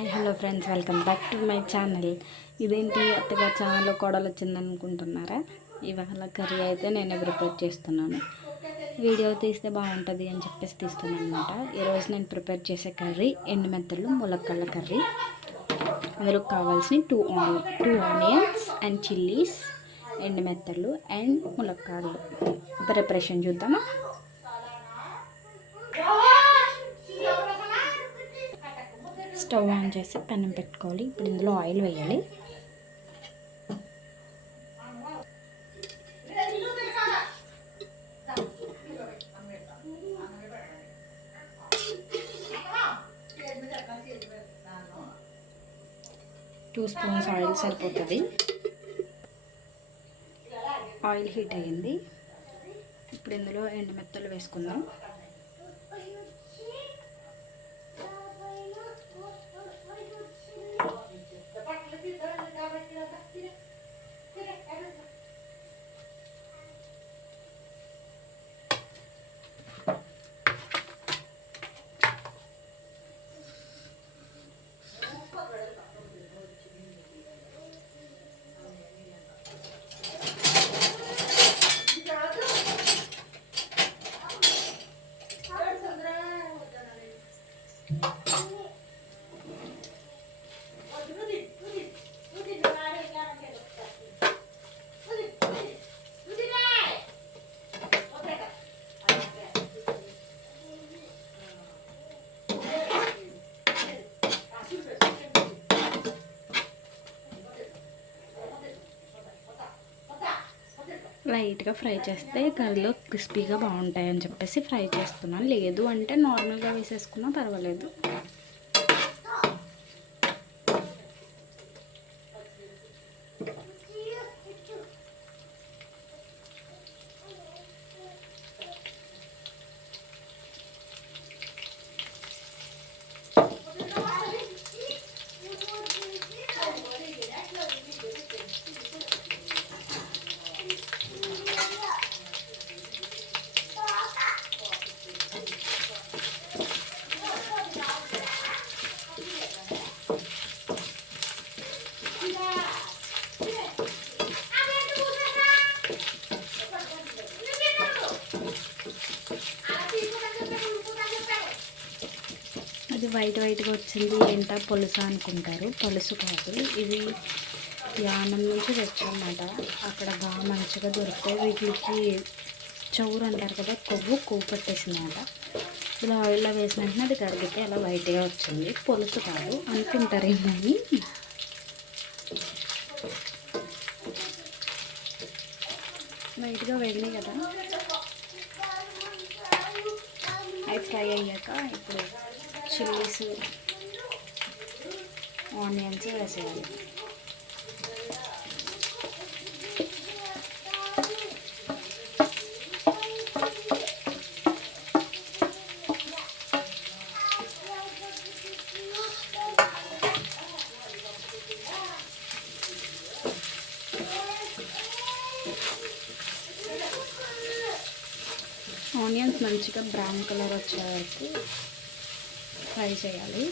Hi hello friends, welcome back to my channel. ఇదేంటి అత్తగా ఛానల్లో కోడలు వచ్చిందనుకుంటున్నారా? ఇవాళ కర్రీ అయితే నేనే ప్రిపేర్ చేస్తున్నాను. వీడియో తీస్తే బాగుంటుంది అని చెప్పేసి తీస్తున్నాను అనమాట. ఈరోజు నేను ప్రిపేర్ చేసే కర్రీ ఎండు మెత్తలు ములక్కాడల కర్రీ. అందులో కావాల్సిన టూ ఆనియన్స్ అండ్ చిల్లీస్, ఎండు మెత్తలు అండ్ ములక్కాడలు. ప్రిపరేషన్ చూద్దామా? స్టవ్ ఆన్ చేసి పెనం పెట్టుకోవాలి. ఇప్పుడు ఇందులో ఆయిల్ వేయాలి. టూ స్పూన్స్ ఆయిల్ సరిపోతుంది. ఆయిల్ హీట్ అయ్యింది. ఇప్పుడు ఇందులో ఎండు మెత్తలు వేసుకుందాం. లైట్గా ఫ్రై చేస్తే కర్రీలో క్రిస్పీగా బాగుంటాయని చెప్పేసి ఫ్రై చేస్తున్నాను. లేదు అంటే నార్మల్గా వేసేసుకున్నా పర్వాలేదు. ఇది వైట్గా వచ్చింది. ఏంటా పులుసు అనుకుంటారు. పులుసు కాదు, ఇది యానం నుంచి తెచ్చన్నమాట. అక్కడ బాగా మంచిగా దొరుకుతాయి. వీటికి చౌరు అంటారు కదా, కొవ్వు పట్టేసిందన్నమాట. ఇలా ఆయిల్లో వేసిన వెంటనే అది కరిగితే అలా వైట్గా వచ్చింది. పులుసు కాదు అనుకుంటారు ఏమని. వైట్గా వెళ్ళినాయి కదా. అవి ఫ్రై అయ్యాక ఇప్పుడు చిల్లీస్, ఆనియన్స్ వేసేయాలి. ఆనియన్స్ మంచిగా బ్రౌన్ కలర్ వచ్చే వరకు ఫ్రై చేయాలి.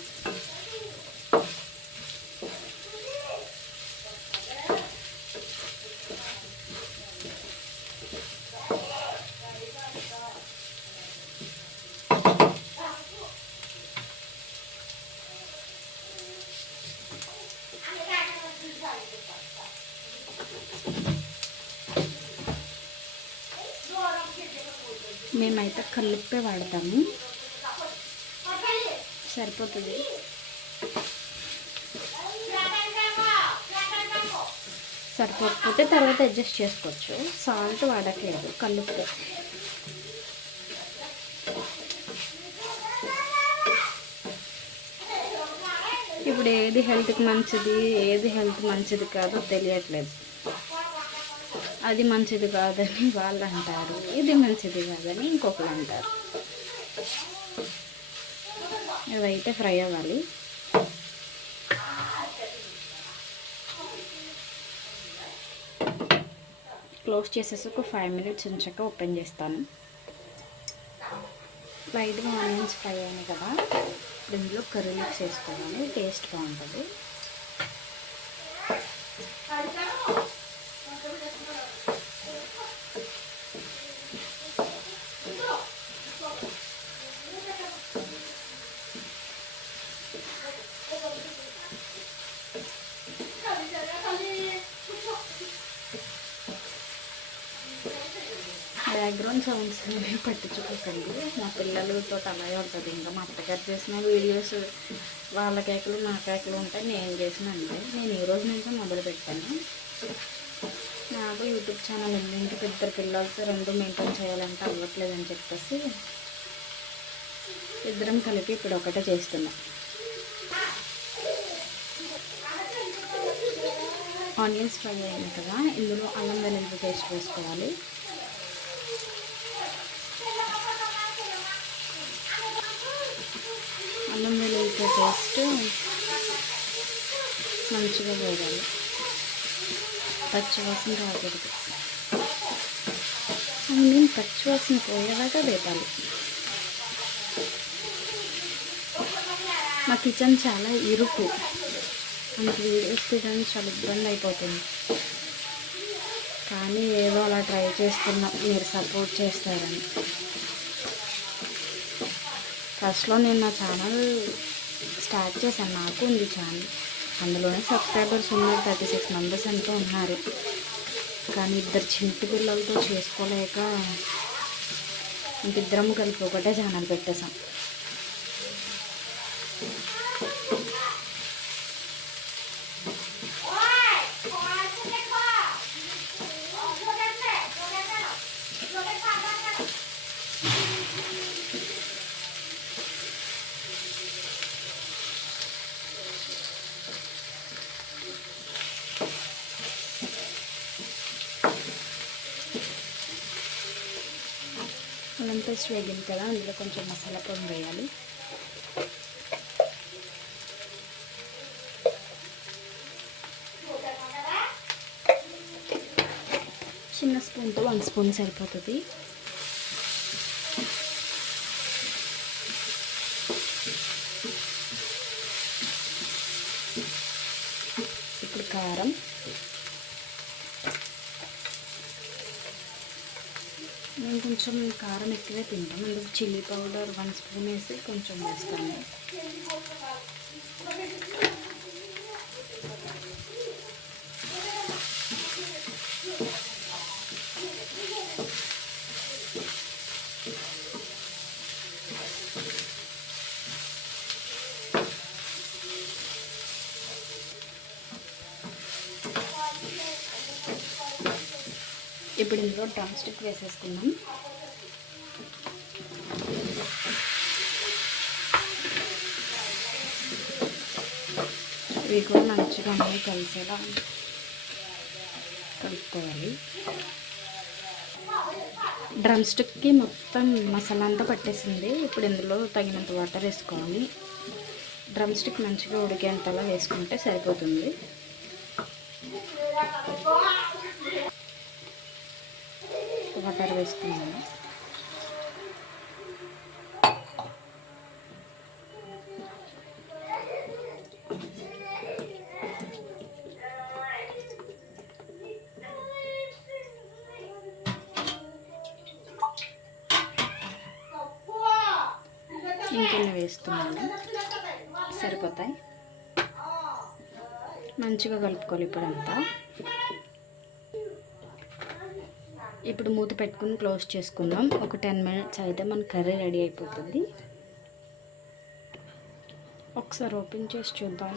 మేమైతే కల్లుప్పే వాడతాము, సరిపోతుంది. సరిపోకపోతే తర్వాత అడ్జస్ట్ చేసుకోవచ్చు. సాల్ట్ వాడట్లేదు, కల్లుప్పు. ఇప్పుడు ఏది హెల్త్కి మంచిది, ఏది హెల్త్ మంచిది కాదో తెలియట్లేదు. అది మంచిది కాదని వాళ్ళు అంటారు, ఇది మంచిది కాదని ఇంకొకరు అంటారు. ఇవైతే ఫ్రై అవ్వాలి. క్లోజ్ చేసేసి ఒక 5 minutes ఉంచాక ఓపెన్ చేస్తాను. లైట్గా ఆనియన్స్ ఫ్రై అయ్యాయి కదా, ఇప్పుడు ఇందులో కర్రీ లీవ్స్ వేసుకోవాలి, టేస్ట్ బాగుంటుంది. బ్యాక్గ్రౌండ్ సౌండ్స్ అనేవి పట్టించుకోకండి, మా పిల్లలతో అలాగే ఉంటుంది. ఇంకా మా అత్తగారు చేసిన వీడియోస్ వాళ్ళ కేకలు నా కేకలు ఉంటాయి, నేను చేసిన అంటే నేను ఈ రోజు నుంచే మొదలు పెట్టాను. నాకు యూట్యూబ్ ఛానల్ ఉంది, ఇంటికి ఇద్దరు పిల్లలతో రెండు మెయింటైన్ చేయాలంటే అవ్వట్లేదని చెప్పేసి ఇద్దరం కలిపి ఇప్పుడు ఒకటే చేస్తున్నాం. ఆనియన్స్ ఫ్రై అయినాయి కదా, ఇందులో అల్లం వెల్లుల్లి పేస్ట్ వేసుకోవాలి. అల్లం వెల్లుల్లి పేస్ట్ మంచిగా వేయాలి, పచ్చివాసన రాకూడదు. నేను పచ్చివాసన పోయేలాగా వేయాలి. మా కిచెన్ చాలా ఇరుకు, మనకి వీడియోస్ తీయడానికి చాలా ఇబ్బంది అయిపోతుంది. కానీ ఏదో అలా ట్రై చేస్తున్నా, మీరు సపోర్ట్ చేస్తారని. ఫస్ట్లో నేను నా ఛానల్ స్టార్ట్ చేశాను, నాకు ఉంది ఛానల్, అందులోనే సబ్స్క్రైబర్స్ ఉన్నారు, 36 మెంబర్స్ ఎంతో ఉన్నారు. కానీ ఇద్దరు చిన్న పిల్లలతో చేసుకోలేక ఇంకిద్దరం కలిపి ఒకటే ఛానల్ పెట్టేశాం. అల్లం పేస్ట్ వేగింది కదా, అందులో కొంచెం మసాలా పొడి వేయాలి. చిన్న స్పూన్తో 1 స్పూన్ సరిపోతుంది. ఇప్పుడు కారం, నేను కొంచెం కారం ఎక్కువే తింటాం, అందుకు చిల్లీ పౌడర్ 1 స్పూన్ వేసి కొంచెం వేస్తాను. ఇప్పుడు ఇందులో డ్రమ్ స్టిక్ వేసేసుకున్నాం. ఇవి కూడా మంచిగా అన్నీ కలిసేలా కలుపుకోవాలి. డ్రమ్ స్టిక్కి మొత్తం మసాలా అంతా పట్టేసింది. ఇప్పుడు ఇందులో తగినంత వాటర్ వేసుకోవాలి. డ్రమ్ స్టిక్ మంచిగా ఉడికేంతలా వేసుకుంటే సరిపోతుంది. వాటర్ వేసుకున్నాను. ఇంకొన్ని వేస్తున్నాను, సరిపోతాయి. మంచిగా కలుపుకోవాలి ఇప్పుడంతా. ఇప్పుడు మూత పెట్టుకుని క్లోజ్ చేసుకుందాం. ఒక 10 మినిట్స్ అయితే మన కర్రీ రెడీ అయిపోతుంది. ఒకసారి ఓపెన్ చేసి చూద్దాం.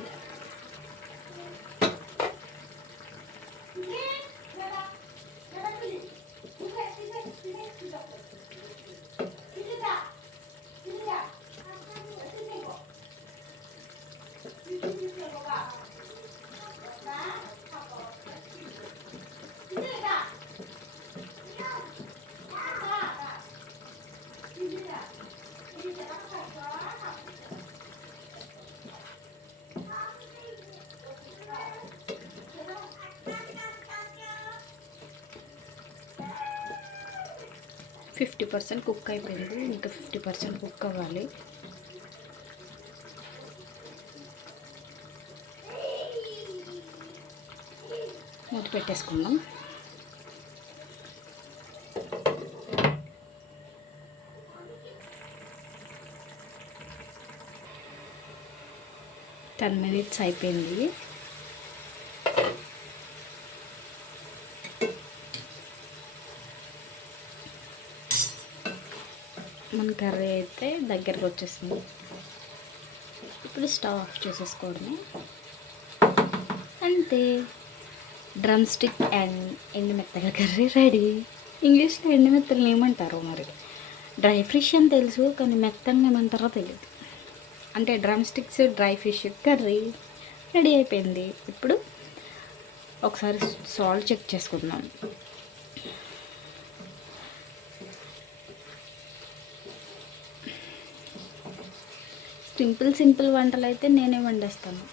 ,50% కుక్ అయిపోయింది, ఇంకా 50% కుక్ అవ్వాలి. పెట్టేసుకుందాం. టెన్ మినిట్స్ అయిపోయింది. మన కర్రీ అయితే దగ్గరకు వచ్చేసింది. ఇప్పుడు స్టవ్ ఆఫ్ చేసేసుకోవడమే, అంతే. డ్రమ్ స్టిక్ అండ్ ఎండు మెత్తల కర్రీ రెడీ. ఇంగ్లీష్లో ఎండు మెత్తలు ఏమంటారో మరి, డ్రై ఫిష్ అని తెలుసు కానీ మెత్తని ఏమంటారో తెలియదు. అంటే drum sticks dry fish curry ready అయిపోయింది. ఇప్పుడు ఒకసారి సాల్ట్ చెక్ చేసుకుందాం. సింపుల్ వంటలు అయితే నేనే వండేస్తాను.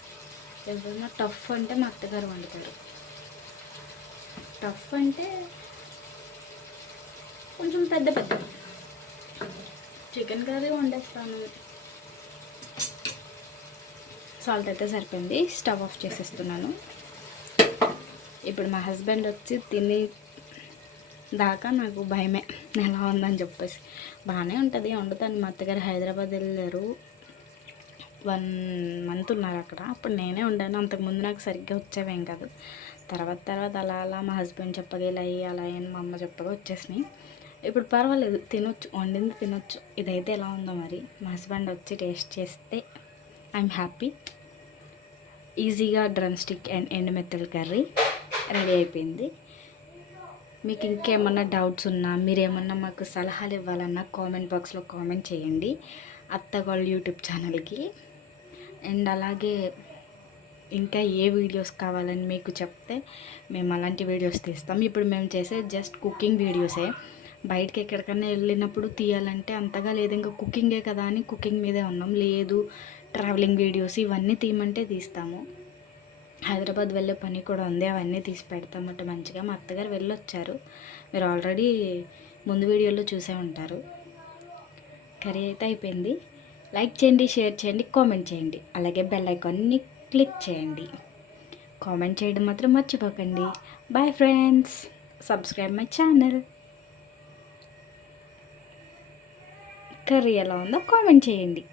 ఏదైనా టఫ్ అంటే మా అత్తగారు వండుతారు. టఫ్ అంటే కొంచెం పెద్ద చికెన్ కర్రీ వండేస్తాను. సాల్ట్ అయితే సరిపోయింది. స్టవ్ ఆఫ్ చేసేస్తున్నాను. ఇప్పుడు మా హస్బెండ్ వచ్చి తిని దాకా నాకు భయమే ఎలా ఉందని చెప్పేసి. బాగానే ఉంటుంది, వండుతాను. మా అత్తగారు హైదరాబాద్ వెళ్ళారు, 1 మంత్ ఉన్నారు అక్కడ. అప్పుడు నేనే వండాను. అంతకుముందు నాకు సరిగ్గా వచ్చేవేం కాదు. తర్వాత అలా మా హస్బెండ్ చెప్పగా ఇలా అలా అని మా అమ్మ చెప్పగా వచ్చేసినాయి. ఇప్పుడు పర్వాలేదు, తినొచ్చు, వండింది తినొచ్చు. ఇదైతే ఎలా ఉందో మరి. మా హస్బెండ్ వచ్చి టేస్ట్ చేస్తే ఐఎమ్ హ్యాపీ. ఈజీగా డ్రమ్ స్టిక్ అండ్ ఎండు మెత్తల కర్రీ రెడీ అయిపోయింది. మీకు ఇంకేమన్నా డౌట్స్ ఉన్నా, మీరేమన్నా మాకు సలహాలు ఇవ్వాలన్నా కామెంట్ బాక్స్లో కామెంట్ చేయండి అత్తగోళ్ళ యూట్యూబ్ ఛానల్కి. అండ్ అలాగే ఇంకా ఏ వీడియోస్ కావాలని మీకు చెప్తే మేము అలాంటి వీడియోస్ తీస్తాం. ఇప్పుడు మేము చేసే జస్ట్ కుకింగ్ వీడియోసే. బయటకి ఎక్కడికన్నా వెళ్ళినప్పుడు తీయాలంటే అంతగా లేదు, ఇంకా కుకింగే కదా అని కుకింగ్ మీదే ఉన్నాం. లేదు ట్రావెలింగ్ వీడియోస్ ఇవన్నీ తీయమంటే తీస్తాము. హైదరాబాద్ వెళ్ళే పని కూడా ఉంది, అవన్నీ తీసి పెడతామట మంచిగా. మా అత్తగారు వెళ్ళొచ్చారు, మీరు ఆల్రెడీ ముందు వీడియోలో చూసే ఉంటారు. కర్రీ అయితే అయిపోయింది. లైక్ చేయండి, షేర్ చేయండి, కామెంట్ చేయండి. అలాగే బెల్ ఐకాన్ని క్లిక్ చేయండి. కామెంట్ చేయడం మాత్రం మర్చిపోకండి. Boy friends, subscribe my channel. Curry ఎలా ఉందో కామెంట్ చేయండి.